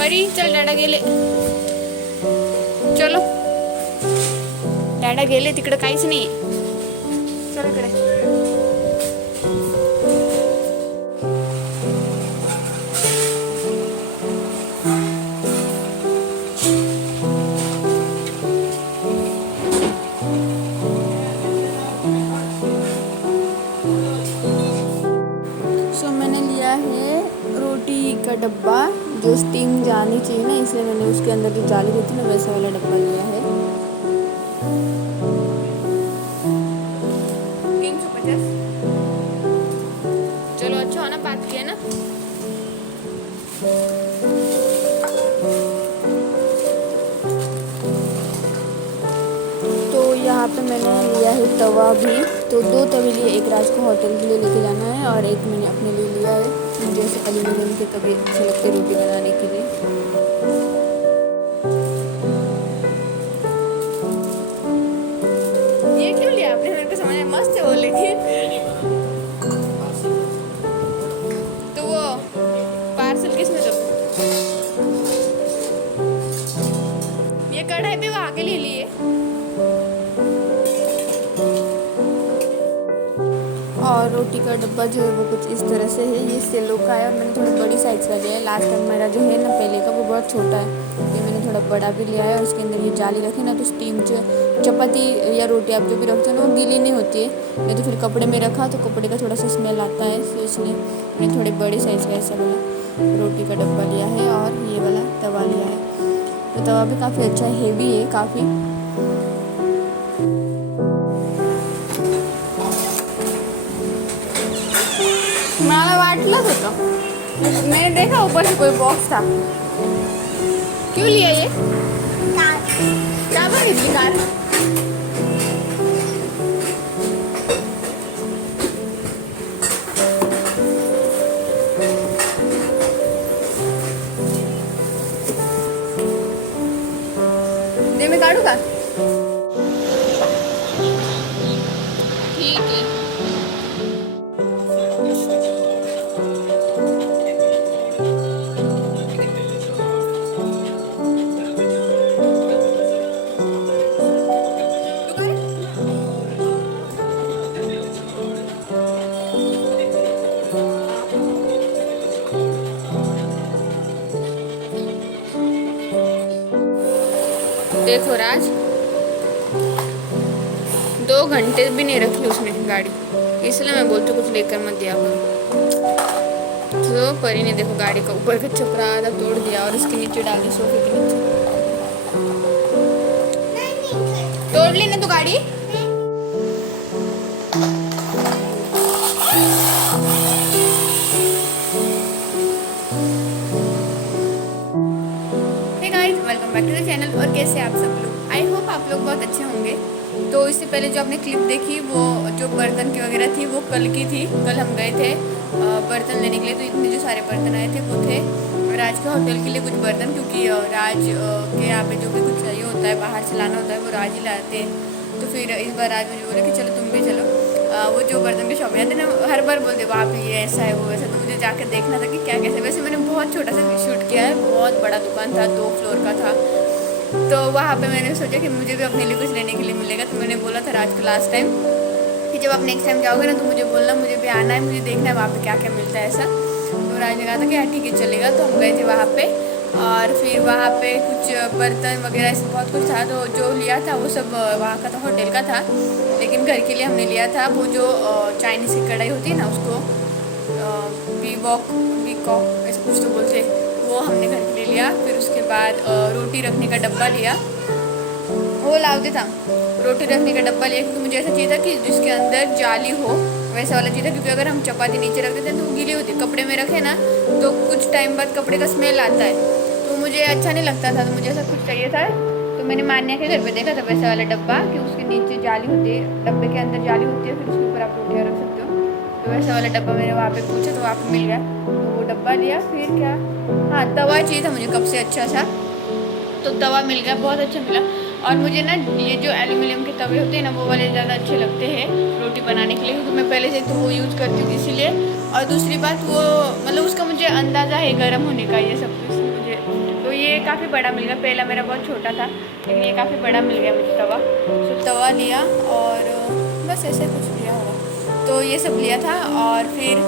परी चल डॅडा गेले. चलो डॅडा गेले तिकडे काहीच नाही. चल इकडे. मैंने लिया है रोटी का डब्बा जो स्टीम जानी चाहिए ना, इसलिए मैंने उसके अंदर जो जाली होती है ना वैसा वाला डब्बा लिया है. 350. चलो अच्छा हो ना, बात किया ना. तो यहाँ पे मैंने लिया है तवा भी. तो 2 तवे लिए, एक राज को होटल के लिए लेके जाना है और एक मैंने अपने लिए लिया है. मुझे ऐसे एल्यूमिनियम के तवे अच्छे लगते रोटी बनाने के लिए. ये क्यों लिया आपने? मेरे को समझ में मस्त है वो, लेकिन तो वो पार्सल किसने दो? ये कढ़ाई भी वो आगे ले लिए. और रोटी का डब्बा जो है वो कुछ इस तरह से है. ये सेलो का है और मैंने थोड़ा बड़ी साइज़ का लिया है. लास्ट टाइम मेरा जो है ना पहले का वो बहुत छोटा है, ये मैंने थोड़ा बड़ा भी लिया है. और उसके अंदर ये जाली रखी ना तो स्टीम जो चपाती या रोटी आप जो भी रखते हो ना वो गीली नहीं होती है. नहीं तो फिर कपड़े में रखा तो कपड़े का थोड़ा सा स्मेल आता है. तो इसलिए मैंने थोड़े बड़ी साइज़ का ऐसा वाला रोटी का डब्बा लिया है. और ये वाला तवा लिया है. तो तवा भी काफ़ी अच्छा है, हेवी है काफ़ी. मला वाटलंच होतं, मैंने देखा ऊपर से कोई बॉक्स था. क्यों लिया ये? क्या बघितली कार? दे मी काढू का? ठीक आहे. देखो राज, 2 घंटे भी नहीं रखी उसने गाड़ी, इसलिए मैं बोलती हूँ कुछ लेकर मत दिया करो. तो परी ने देखो गाड़ी का ऊपर का छपरा आधा तोड़ दिया और उसके नीचे डाल दी, सोफे के नीचे. तोड़ ली ना तू गाड़ी? Welcome back to the channel. और कैसे आप सब लोग? आई होप आप लोग बहुत अच्छे होंगे. तो इससे पहले जो आपने क्लिप देखी वो जो बर्तन की वगैरह थी वो कल की थी. कल हम गए थे बर्तन लेने के लिए. तो इतने जो सारे बर्तन आए थे वो थे राज के होटल के लिए कुछ बर्तन, क्योंकि राज के यहाँ पे जो भी कुछ चाहिए होता है बाहर से लाना होता है वो राज ही लाते हैं. तो फिर इस बार राज मुझे बोले कि चलो तुम भी चलो. वो जो बर्तन के शॉप में आते ना हर बार बोलते वहाँ पे ये ऐसा है वो वैसा. तो मुझे जाकर देखना था कि क्या कैसे. वैसे मैंने बहुत छोटा सा शूट किया है, बहुत बड़ा दुकान था, 2 फ्लोर का था. तो वहाँ पे मैंने सोचा कि मुझे भी अपने लिए कुछ लेने के लिए मिलेगा. तो मैंने बोला था राज को लास्ट टाइम कि जब आप नेक्स्ट टाइम जाओगे ना तो मुझे बोलना, मुझे भी आना है, मुझे देखना है वहाँ पे क्या क्या मिलता है ऐसा. तो राज ने कहा था कि हाँ ठीक है चलेगा. तो हम गए थे वहाँ पे और फिर वहाँ पे कुछ बर्तन वगैरह ऐसे बहुत कुछ था. तो जो लिया था वो सब वहाँ का था, होटल का था. लेकिन घर के लिए हमने लिया था वो जो चाइनीज़ की कढ़ाई होती है ना उसको वीकॉक ऐसा कुछ तो बोलते हैं, वो हमने घर के लिए लिया. फिर उसके बाद रोटी रखने का डब्बा लिया, वो लाते था. रोटी रखने का डब्बा लिया क्योंकि मुझे ऐसा चाहिए था कि जिसके अंदर जाली हो वैसा वाला चाहिए था. क्योंकि अगर हम चपाती नीचे रख देते हैं तो वो गीली होती है. कपड़े में रखे ना तो कुछ टाइम बाद कपड़े का स्मेल आता है, तो मुझे अच्छा नहीं लगता था. तो मुझे ऐसा कुछ चाहिए था. तो मैंने मान्या के घर पे देखा था वैसा वाला डब्बा कि उसके नीचे जाली होती है, डब्बे के अंदर जाली होती है, फिर उसके ऊपर आप रोटियाँ रख सकते हो. तो वैसा वाला डब्बा मैंने वहाँ पे पूछा तो वहाँ पे मिल गया. तो वो डब्बा लिया. फिर क्या, हाँ तवा चाहिए था मुझे कब से अच्छा सा. तो तवा मिल गया, बहुत अच्छा मिला. और मुझे ना ये जो एल्यूमिनियम के तवे होते हैं ना वो वाले ज़्यादा अच्छे लगते हैं रोटी बनाने के लिए, क्योंकि मैं पहले से तो वो यूज़ करती हूँ इसीलिए. और दूसरी बात वो मतलब उसका मुझे अंदाज़ा है गर्म होने का, ये सब कुछ मुझे तो ये काफ़ी बड़ा मिल गया, पहला मेरा बहुत छोटा था लेकिन ये काफ़ी बड़ा मिल गया मुझे तवा। तो तवा लिया और बस ऐसे कुछ लिया होगा, तो ये सब लिया था। और फिर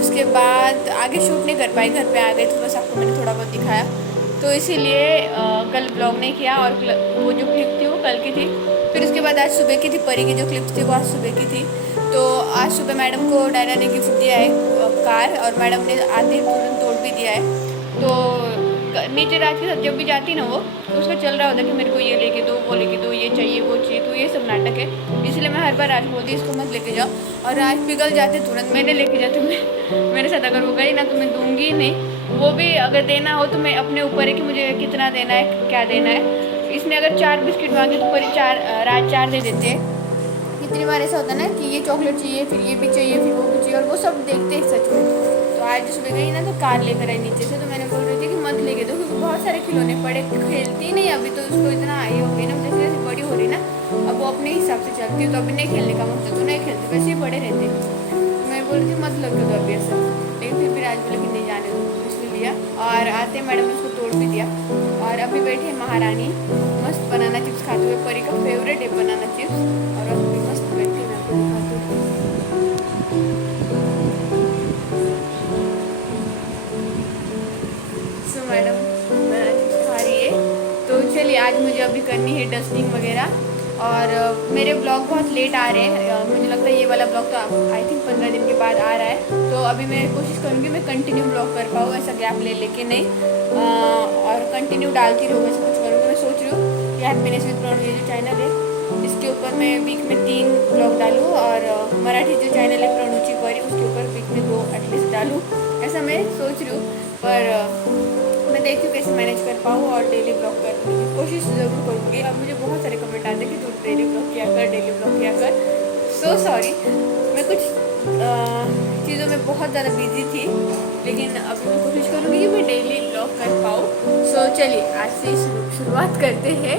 उसके बाद आगे शूट नहीं कर पाई, घर पे आ गई, तो बस आपको मैंने थोड़ा बहुत दिखाया। तो इसीलिए कल ब्लॉग नहीं किया, और वो जो क्लिप थी वो कल की थी। फिर उसके बाद आज सुबह की थी, परी की जो क्लिप थी वो आज सुबह की थी। तो आज सुबह मैडम को डायना ने गिफ्ट दिया है कार, और मैडम ने आधे तुरंत तोड़ भी दिया है। तो नीचे राज के साथ जब भी जाती ना वो, तो उसका चल रहा होता कि मेरे को ये लेके दो, वो लेके दो, ये चाहिए वो चाहिए, तो ये सब नाटक है। इसलिए मैं हर बार राज बोलती इसको मत लेके जाओ, और राज पिघल जाते तुरंत, मैंने लेके जाती मैं मेरे साथ अगर वो गई ना तो मैं दूंगी नहीं। वो भी अगर देना हो तो मैं अपने ऊपर है कि मुझे कितना देना है, क्या देना है। इसने अगर 4 बिस्किट मांगे तो परी 4, राज 4 दे देते हैं। कितनी बार ऐसा होता है ना कि ये चॉकलेट चाहिए, फिर ये भी चाहिए, फिर वो भी चाहिए, और वो सब देखते हैं सच में। तो आज सुबह गई ना तो कार लेकर आई नीचे से, तो मैंने बोल रही थी कि मत लेके दो, क्योंकि बहुत सारे खिलौने पड़े, खेलती नहीं अभी, तो उसको इतना आई हो गई ना, जैसे जैसे बड़ी हो रही ना अब वो अपने हिसाब से चलती है। तो अभी नहीं खेलने का मन तो नहीं खेलती, वैसे ही बड़े रहते। तो मैं बोल रही थी मत लगे दो अभी ऐसा, लेकिन फिर भी आज बोले कि नहीं जाने दो, इसलिए लिया। और आते मैडम ने उसको तोड़ भी दिया। और अभी बैठे महारानी मस्त बनाना चिप्स खाते हुए, परी का फेवरेट है बनाना चिप्स, और अभी मस्त बैठे मैं आपको दिखाती हूँ। सो मैडम बनाना चिप्स खा रही है। तो चलिए आज मुझे अभी करनी है डस्टिंग वगैरह। और मेरे ब्लॉग बहुत लेट आ रहे हैं, मुझे लगता है ये वाला ब्लॉग तो आई थिंक 15 दिन के बाद आ रहा है। तो अभी मैं कोशिश करूँगी मैं कंटिन्यू ब्लॉग कर पाऊँ, ऐसा गैप ले लेके नहीं, और कंटिन्यू डालती रहूँ, ऐसा कुछ करूँगी। मैं सोच रही हूँ यार मैंने स्विच प्रणु ये जो चैनल है इसके ऊपर मैं वीक में 3 ब्लॉग डालूँ, और मराठी जो चैनल है प्रणुची परी उसके ऊपर वीक में 2 एटलीस्ट डालूँ, ऐसा मैं सोच रही हूँ। पर मैं देखती हूँ कैसे मैनेज कर पाऊँ, और डेली ब्लॉग करने की कोशिश ज़रूर करूँगी। अब मुझे बहुत सारे कमेंट आते हैं कि तू डेली ब्लॉग किया कर, डेली ब्लॉग किया कर। सो सॉरी, मैं कुछ चीज़ों में बहुत ज़्यादा बिजी थी, लेकिन अभी मैं कोशिश करूँगी कि मैं डेली ब्लॉग कर पाऊँ। सो चलिए आज से शुरुआत करते हैं,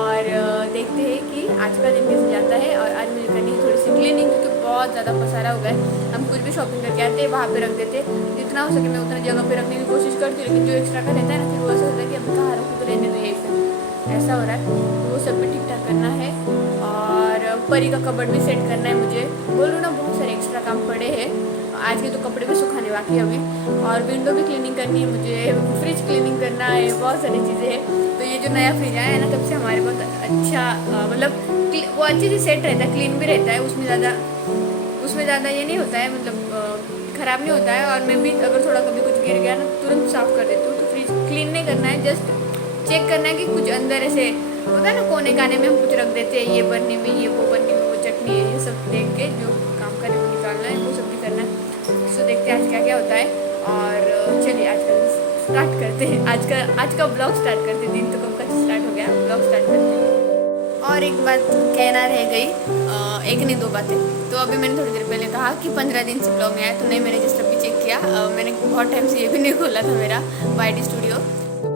और देखते हैं कि आज का दिन कैसे जाता है। और आज मुझे करनी है थोड़ी सी क्लीनिंग, क्योंकि बहुत ज़्यादा पसारा हो गया है। हम कुछ भी शॉपिंग करके आते हैं वहाँ पे रख देते, जितना हो सके मैं उतना जगह पे रखने की कोशिश करती हूँ, लेकिन जो एक्स्ट्रा का रहता है ना फिर वो ऐसा होता है कि अभी कहाँ रखूँ, तो रहने दो यहीं पे, ऐसा हो रहा है। तो वो सब भी ठीक ठाक करना है, और परी का कबर्ड भी सेट करना है मुझे। बोलूँ ना बहुत सारे एक्स्ट्रा काम पड़े हैं, आज के तो कपड़े भी सुखाने बाकी है अभी, और विंडो भी क्लीनिंग करनी है मुझे, फ्रिज क्लीनिंग करना है, बहुत सारी चीज़ें हैं। तो ये जो नया फ्रिज आया है ना तब से हमारे बहुत अच्छा मतलब वो अच्छे से सेट रहता है, क्लीन भी रहता है, उसमें ज़्यादा ये नहीं होता है, मतलब ख़राब नहीं होता है। और मैं भी अगर थोड़ा कभी कुछ गिर गया ना तुरंत साफ़ कर देती हूँ। तो फ्रिज क्लीन नहीं करना है, जस्ट चेक करना है कि कुछ अंदर ऐसे होता है ना, कोने काने में हम कुछ रख देते हैं, ये बनने में, ये वो बनने में, वो चटनी है, ये सब देख के जो काम करे वो निकालना है, वो सब भी करना है। सो देखते हैं आज क्या क्या होता है, और चलिए आज का स्टार्ट करते हैं, आज का ब्लॉग स्टार्ट करते हैं। दिन तो कब का स्टार्ट हो गया, ब्लॉग स्टार्ट करते हैं। और एक बात कहना रह गई, एक नहीं 2 बातें। तो अभी मैंने थोड़ी देर पहले कहा कि 15 दिन से ब्लॉग नहीं आया, तो नहीं, मैंने जिस तब भी चेक किया, मैंने बहुत टाइम से ये भी नहीं खोला था मेरा YT स्टूडियो।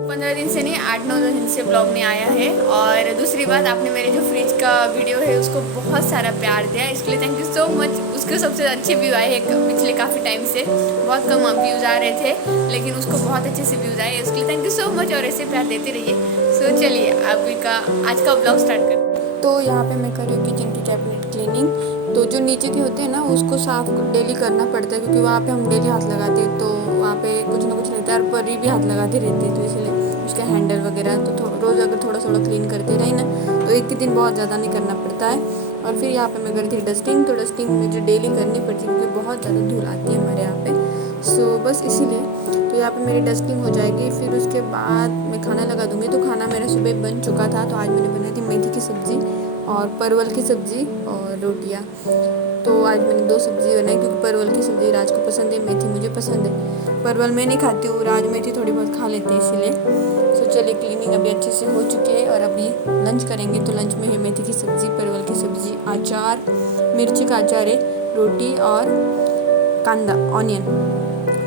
15 दिन से नहीं, 8-9 दिन से ब्लॉग नहीं आया है। और दूसरी बात, आपने मेरे जो फ्रिज का वीडियो है उसको बहुत सारा प्यार दिया, इसके लिए थैंक यू सो मच। उसके सबसे अच्छे व्यू आए हैं पिछले काफ़ी टाइम से, बहुत कम व्यूज़ आ रहे थे, लेकिन उसको बहुत अच्छे से व्यूज़ आए, इसके लिए थैंक यू सो मच, और ऐसे प्यार देते रहिए। सो चलिए अभी का आज का ब्लॉग स्टार्ट करते हैं। तो यहाँ पे मैं कर रही हूँ किचन की कैबिनेट क्लीनिंग। तो जो नीचे के होते हैं ना उसको साफ़ डेली करना पड़ता है, क्योंकि वहाँ पे हम डेली हाथ लगाते हैं, तो वहाँ पे कुछ ना कुछ रहता है, और परी भी हाथ लगाते रहते हैं, तो इसलिए उसका हैंडल वगैरह तो रोज़ अगर थोड़ा थोड़ा क्लीन करते रहे ना तो एक ही दिन बहुत ज़्यादा नहीं करना पड़ता है। और फिर यहाँ पे मैं करी थी डस्टिंग, तो डस्टिंग मुझे डेली करनी पड़ती है, क्योंकि बहुत ज़्यादा धूल आती है हमारे यहाँ पे। सो बस इसीलिए तो यहाँ पे मेरी डस्टिंग हो जाएगी, फिर उसके बाद मैं खाना लगा दूँगी। तो खाना मेरा सुबह बन चुका था, तो आज मैंने बनाई थी मेथी की सब्ज़ी और परवल की सब्ज़ी और रोटियाँ। तो आज मैंने 2 सब्ज़ी बनाई, क्योंकि परवल की सब्ज़ी राज को पसंद है, मेथी मुझे पसंद है। परवल मैं नहीं खाती हूँ, राज मेथी थोड़ी बहुत खा लेती है, इसीलिए। सो चलिए क्लीनिंग अभी अच्छे से हो चुकी है, और अभी लंच करेंगे। तो लंच में है मेथी की सब्ज़ी, परवल की सब्ज़ी, अचार, मिर्ची का अचार है, रोटी और कांदा ऑनियन।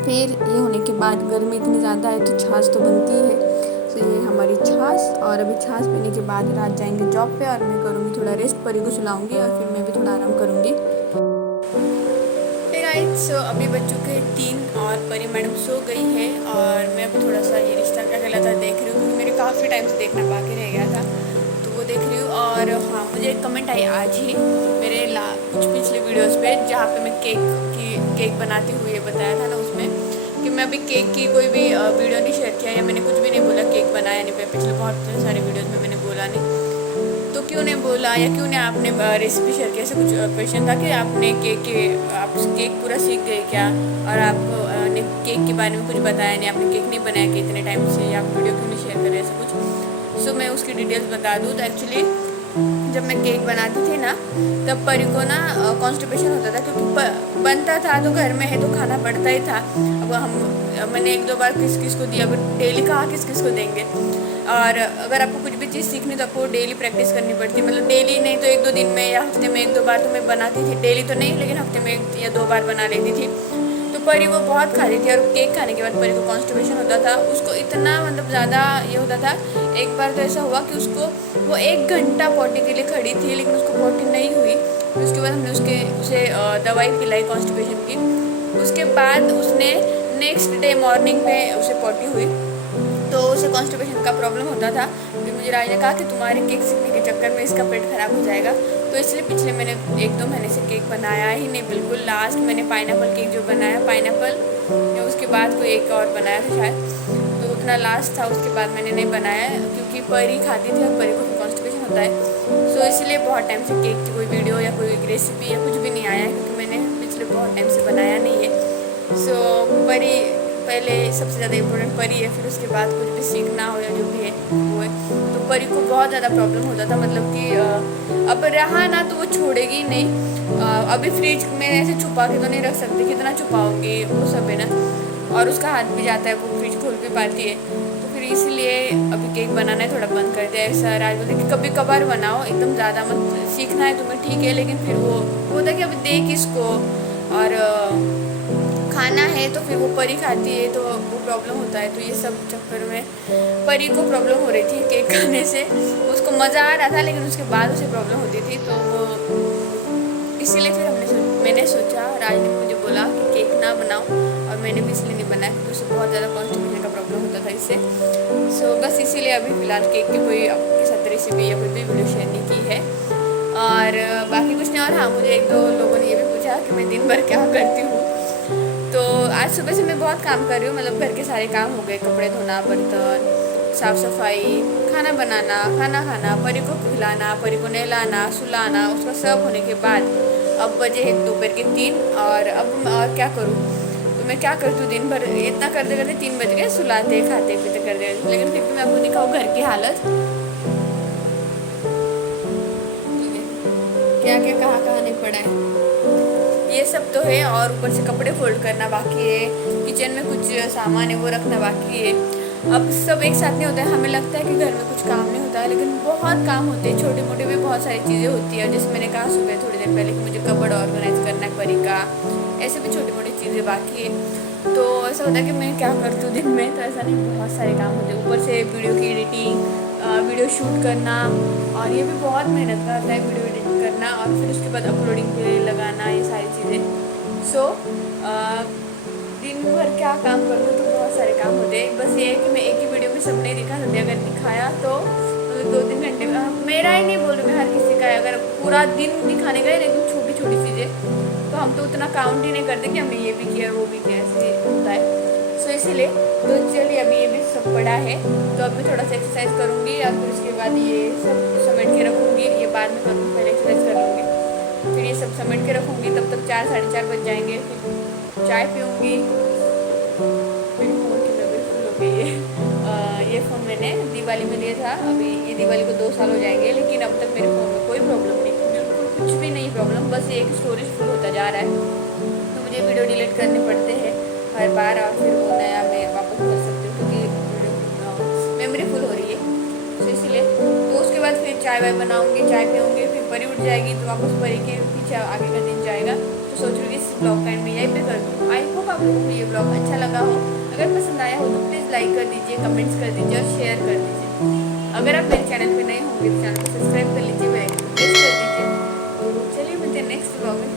फिर ये होने के बाद गर्मी इतनी ज़्यादा है तो छाछ तो बनती है। तो ये हमारी छाछ, और अभी छाछ पीने के बाद रात जाएंगे जॉब पे, और मैं करूँगी थोड़ा रेस्ट, परी को सुलाऊंगी, और फिर मैं भी थोड़ा आराम करूँगी। गाइस, सो अभी बज चुके हैं 3 और परी मैडम सो गई है और मैं अभी थोड़ा सा ये रिश्ता क्या कहलाता देख रही हूँ, क्योंकि मेरे काफ़ी टाइम से देखना बाकी रह गया था, तो वो देख रही हूँ। और हाँ, मुझे एक कमेंट आई आज ही मेरे कुछ पिछले वीडियोस पे, जहाँ पे मैं केक बनाती हुई ये बताया था ना, उसमें कि मैं अभी केक की कोई भी वीडियो नहीं शेयर किया या मैंने कुछ भी नहीं बोला केक बनाया नहीं। पिछले बहुत सारे वीडियोज़ में मैंने बोला नहीं, तो क्यों नहीं बोला या क्यों नहीं आपने रेसिपी शेयर किया, ऐसा कुछ क्वेश्चन था कि आपने आप केक पूरा सीख गए क्या, और आपने केक के बारे में कुछ बताया नहीं, आपने केक नहीं बनाया कि इतने टाइम से, या आप वीडियो क्यों नहीं शेयर कर रहे, ऐसा कुछ। सो मैं उसकी डिटेल्स बता दूँ तो एक्चुअली जब मैं केक बनाती थी ना, तब परी को ना कॉन्स्टिपेशन होता था, क्योंकि बनता था तो घर में है तो खाना पड़ता ही था। अब मैंने 1-2 बार किस किस को दिया, अब डेली कहाँ किस किस को देंगे। और अगर आपको कुछ भी चीज़ सीखनी तो आपको डेली प्रैक्टिस करनी पड़ती है, मतलब डेली नहीं तो 1-2 दिन में या हफ्ते में 1-2 बार तो मैं बनाती थी। डेली तो नहीं, लेकिन हफ्ते में 1 या 2 बार बना लेती थी। तो परी वो बहुत खाती थी, और केक खाने के बाद परी को कॉन्स्टिपेशन होता था, उसको इतना मतलब ज़्यादा ये होता था। एक बार तो ऐसा हुआ कि उसको वो 1 घंटा पॉटी के लिए खड़ी थी, लेकिन उसको पॉटी नहीं हुई। तो उसके बाद हमने उसे दवाई पिलाई कॉन्स्टिपेशन की। उसके बाद उसने नेक्स्ट डे मॉर्निंग पे उसे पॉटी हुई, तो उसे कॉन्स्टिपेशन का प्रॉब्लम होता था। फिर मुझे राज ने कहा कि तुम्हारे केक सीखने के चक्कर में इसका पेट ख़राब हो जाएगा, तो इसलिए पिछले मैंने 1-2 महीने से केक बनाया ही नहीं बिल्कुल। लास्ट मैंने पाइनएप्पल केक जो बनाया, पाइनएप्पल या उसके बाद कोई एक और बनाया था शायद, तो उतना लास्ट था। उसके बाद मैंने नहीं बनाया, क्योंकि परी खाती थी और परी को फिर कॉन्स्टिपेशन होता है। सो इसलिए बहुत टाइम से केक की कोई वीडियो या कोई रेसिपी या कुछ भी नहीं आया है, क्योंकि मैंने पिछले बहुत टाइम से बनाया नहीं है। सो परी पहले सबसे ज़्यादा इम्पोर्टेंट परी है, फिर उसके बाद कुछ भी सीखना हो या जो भी है वो है। तो परी को बहुत ज़्यादा प्रॉब्लम होता था, मतलब कि अब रहा ना तो वो छोड़ेगी नहीं। अभी फ्रिज में ऐसे छुपा के तो नहीं रख सकती, कितना छुपाओगी, वो सब है ना, और उसका हाथ भी जाता है, वो फ्रिज खोल भी पाती है। तो फिर इसीलिए अभी केक बनाना है थोड़ा बंद कर दिया है। सर आज बोलते कि कभी कभार बनाओ, एकदम ज़्यादा मत, सीखना है तुम्हें ठीक है, लेकिन फिर वो होता है कि अभी देख इसको और खाना है तो फिर वो परी खाती है तो वो प्रॉब्लम होता है। तो ये सब चक्कर में परी को प्रॉब्लम हो रही थी केक खाने से। उसको मज़ा आ रहा था, लेकिन उसके बाद उसे प्रॉब्लम होती थी, तो वो इसीलिए फिर मैंने सोचा, राज ने मुझे बोला कि केक ना बनाओ, और मैंने भी इसलिए नहीं बनाया क्योंकि उसे बहुत ज़्यादा कॉन्स्टिपेशन का प्रॉब्लम होता था इससे। सो बस इसीलिए अभी फ़िलहाल केक की कोई आपके साथ रेसिपी या कोई भी वीडियो शेयर नहीं की है, और बाकी कुछ नहीं। और हाँ, मुझे 1-2 लोगों ने ये भी पूछा कि मैं दिन भर क्या करती हूँ। तो आज सुबह से मैं बहुत काम कर रही हूँ, मतलब घर के सारे काम हो गए, कपड़े धोना, बर्तन, साफ़ सफाई, खाना बनाना, खाना खाना, परी को खिलाना, परी को नहलाना, सुलाना, उसका सब होने के बाद अब बजे हैं दोपहर के 3, और अब और क्या करूँ। तो मैं क्या करती हूँ दिन भर, इतना करते करते 3 बज गए, सुलाते खाते पीते करते। लेकिन फिर भी मैं आपको दिखाऊँ घर की हालत, क्या क्या कहाँ कहाँ नहीं पड़ा है, ये सब तो है। और ऊपर से कपड़े फोल्ड करना बाकी है, किचन में कुछ सामान है वो रखना बाकी है। अब सब एक साथ नहीं होता है, हमें लगता है कि घर में कुछ काम नहीं होता है, लेकिन बहुत काम होते हैं, छोटे मोटे भी बहुत सारी चीज़ें होती है। जैसे मैंने कहा सुबह थोड़ी देर पहले कि मुझे कपड़ ऑर्गेनाइज करना है परी का, ऐसे भी छोटी मोटी चीज़ें बाकी है। तो ऐसा होता है कि मैं क्या करती हूँ दिन में, तो ऐसा नहीं, बहुत सारे काम होते हैं। ऊपर से वीडियो की एडिटिंग, वीडियो शूट करना, और ये भी बहुत मेहनत का होता है वीडियो एडिटिंग करना, और फिर उसके बाद अपलोडिंग पे लगाना, ये सारी चीज़ें। सो दिन भर क्या काम करूँ तो बहुत सारे काम होते हैं। बस ये है कि मैं एक ही वीडियो में सब नहीं दिखा सकती, अगर दिखाया तो मतलब 2-3 घंटे में, मेरा ही नहीं बोल रही मैं, हर किसी का है। अगर पूरा दिन दिखाने गए ना एकदम छोटी छोटी चीज़ें, तो हम तो उतना काउंट ही नहीं करते कि हमने ये भी किया वो भी किया, ऐसे होता है। सो इसीलिए तो चलिए अभी ये भी सब पड़ा है, तो अब मैं थोड़ा सा एक्सरसाइज करूँगी, और फिर उसके बाद ये सब समेट के रखूँगी। ये बाद में करूँगी, पहले एक्सरसाइज कर लूँगी, फिर ये सब समेट के रखूँगी। तब तक 4-4:30 बज जाएंगे, फिर चाय पीऊँगी। मेरी फ़ोन की मेमोरी फुल हो गई है। ये फ़ोन मैंने दिवाली में लिया था, अभी ये दिवाली को 2 साल हो जाएंगे, लेकिन अब तक मेरे फ़ोन में कोई प्रॉब्लम नहीं, बिल्कुल कुछ भी नहीं प्रॉब्लम, बस एक स्टोरेज फुल होता जा रहा है। तो मुझे वीडियो डिलीट करने पड़ते हैं हर बार, और फिर वो नया मैं वापस भर सकती हूँ क्योंकि मेमोरी फुल हो रही है। तो इसलिए तो उसके बाद फिर चाय वाय बनाऊँगी, चाय पीऊँगी, फिर परी उठ जाएगी, तो वापस परी के पीछे आगे का दिन जाएगा। तो सोच रही हूँ इस ब्लॉग का एंड में यहीं पे कर दूँ। आई होप आप लोगों को ये ब्लॉग अच्छा लगा हो। अगर पसंद आया हो तो प्लीज़ लाइक कर दीजिए, कमेंट्स कर दीजिए और शेयर कर दीजिए। अगर आप मेरे चैनल पे नए होंगे तो चैनल को सब्सक्राइब कर लीजिए, बेल आइकन प्रेस कर दीजिए। तो चलिए मिलते हैं नेक्स्ट ब्लॉग में।